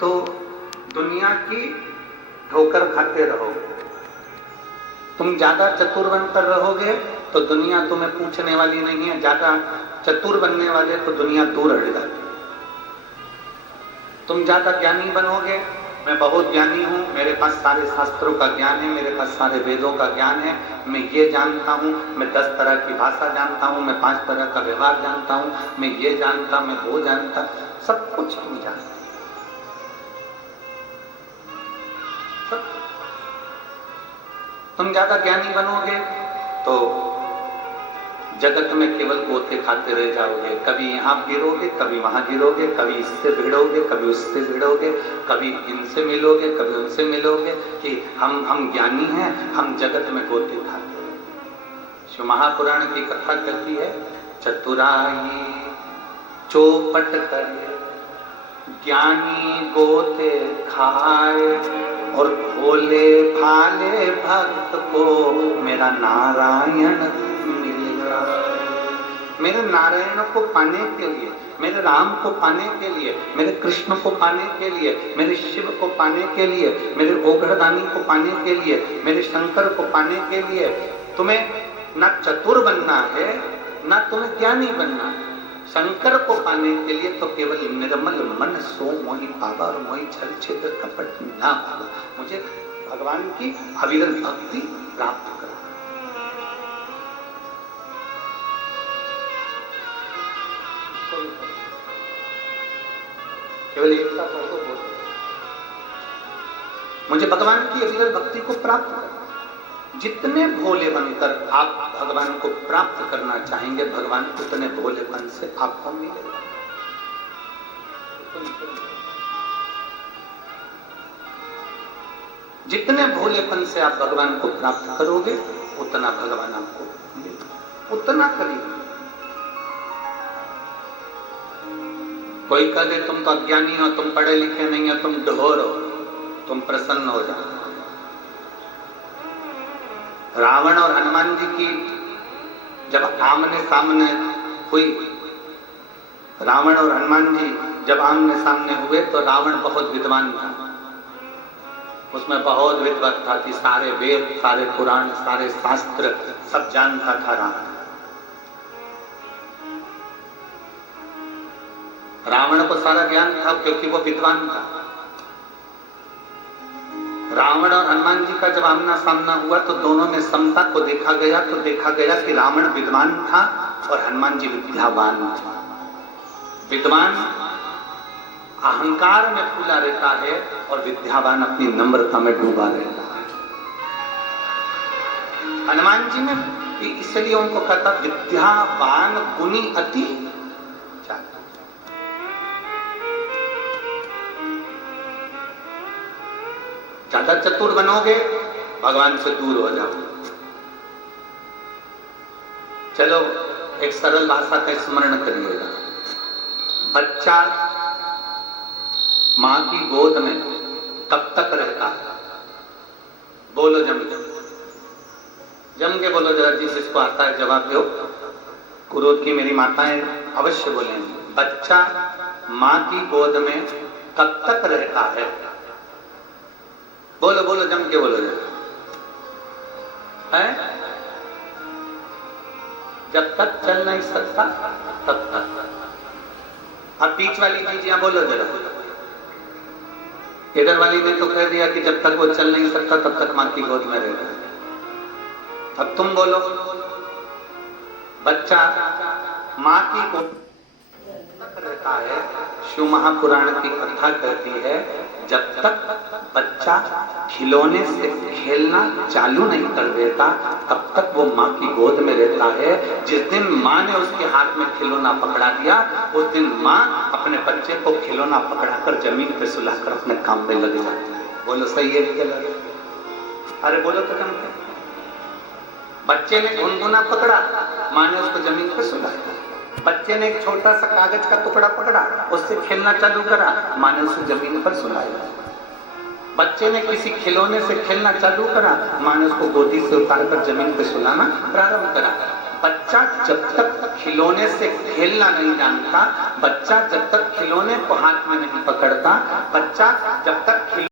तो दुनिया की ठोकर खाते रहोगे। तुम ज्यादा चतुर बनकर रहोगे तो दुनिया तुम्हें पूछने वाली नहीं है। ज्यादा चतुर बनने वाले तो दुनिया दूर हट जाती। तुम ज्यादा ज्ञानी बनोगे, मैं बहुत ज्ञानी हूं, मेरे पास सारे शास्त्रों का ज्ञान है, मेरे पास सारे वेदों का ज्ञान है, मैं ये जानता हूं, मैं 10 तरह की भाषा जानता हूं, मैं 5 तरह का व्यवहार जानता हूं, मैं ये जानता, मैं वो जानता, सब कुछ तुम जानते। तुम ज्यादा ज्ञानी बनोगे तो जगत में केवल गोते खाते रह जाओगे। कभी यहाँ गिरोगे, कभी वहां गिरोगे, कभी इससे भिड़ोगे, कभी उससे भिड़ोगे, कभी इनसे मिलोगे, कभी उनसे मिलोगे कि हम ज्ञानी हैं, हम जगत में गोते खाते हैं। शिव महापुराण की कथा कहती है, चतुराई चौपट करे ज्ञानी गोते खाए और भोले भाले भक्त को मेरा नारायण मिल रहा है। मेरे नारायण को पाने के लिए, मेरे राम को पाने के लिए, मेरे कृष्ण को पाने के लिए, मेरे शिव को पाने के लिए, मेरे ओघड़दानी को पाने के लिए, मेरे शंकर को पाने के लिए तुम्हें ना चतुर बनना है, ना तुम्हें ज्ञानी बनना है। शंकर को पाने के लिए तो केवल निर्मल मन सो मोहि पावा और मोहि छल छिद्र कपट ना पावा। मुझे भगवान की अविरल भक्ति प्राप्त करो। केवल एक का फोटो बोलो, मुझे भगवान की अविरल भक्ति को प्राप्त करो। जितने भोले बनकर आप भगवान को प्राप्त करना चाहेंगे, भगवान उतने भोलेपन से आपको मिलेगा। जितने भोलेपन से आप भगवान को प्राप्त करोगे, उतना भगवान आपको मिलेगा, उतना करीब। कोई कहे तुम तो अज्ञानी हो, तुम पढ़े लिखे नहीं हो, तुम ढोर हो, तुम प्रसन्न हो जाओ। रावण और हनुमान जी की जब आमने सामने हुई, रावण और हनुमान जी जब आमने सामने हुए तो रावण बहुत विद्वान था, उसमें बहुत विद्वत्ता थी, सारे वेद, सारे पुराण, सारे शास्त्र सब जानता था रावण। रावण को सारा ज्ञान था क्योंकि वो विद्वान था। रावण और हनुमान जी का जब आमना सामना हुआ तो दोनों में समता को देखा गया, तो देखा गया कि रावण विद्वान था और हनुमान जी विद्यावान था। विद्वान अहंकार में फूला रहता है और विद्यावान अपनी नम्रता में डूबा रहता है। हनुमान जी ने इसलिए उनको कहता विद्यावान गुणी अति। ज्यादा चतुर बनोगे, भगवान से दूर हो जाओगे। चलो एक सरल भाषा का स्मरण करिएगा। बच्चा मां की गोद में कब तक रहता है? बोलो जम के बोलो जरा, जिसको आता है जवाब दो। कुरोध की मेरी माताएं अवश्य बोलेंगी। बच्चा मां की गोद में कब तक रहता है? बोलो बोलो जम के बोलो जरा। है? जब तक चल नहीं सकता तब तक। अब बीच वाली दीजिए, बोलो जरा। इधर वाली ने तो कह दिया कि जब तक वो चल नहीं सकता तब तक मां की गोद में रहता है। अब तुम बोलो। बच्चा मां की गोद में रहता है। शिव महापुराण की कथा कहती है, जब तक बच्चा खिलौने से खेलना चालू नहीं कर देता तब तक वो मां की गोद में रहता है। जिस दिन मां ने उसके हाथ में खिलौना पकड़ा दिया, उस दिन मां अपने बच्चे को खिलौना पकड़ाकर जमीन पे सुलाकर अपने काम में लग जाती है। बोलो सही है कि गलत? अरे बोलो तो कम। बच्चे ने गुनगुना पकड़ा, मां ने उसको जमीन पे सुलाया। बच्चे ने एक छोटा सा कागज का टुकड़ा पकड़ा, उससे खेलना चालू करा, मां ने उसे जमीन पर सुलाया। बच्चे ने किसी खिलौने से खेलना चालू करा, मां ने उसको गोदी से उतारकर जमीन पर सुलाना प्रारंभ करा। बच्चा जब तक खिलौने से खेलना नहीं जानता, बच्चा जब तक खिलौने को हाथ में नहीं पकड़ता, बच्चा जब तक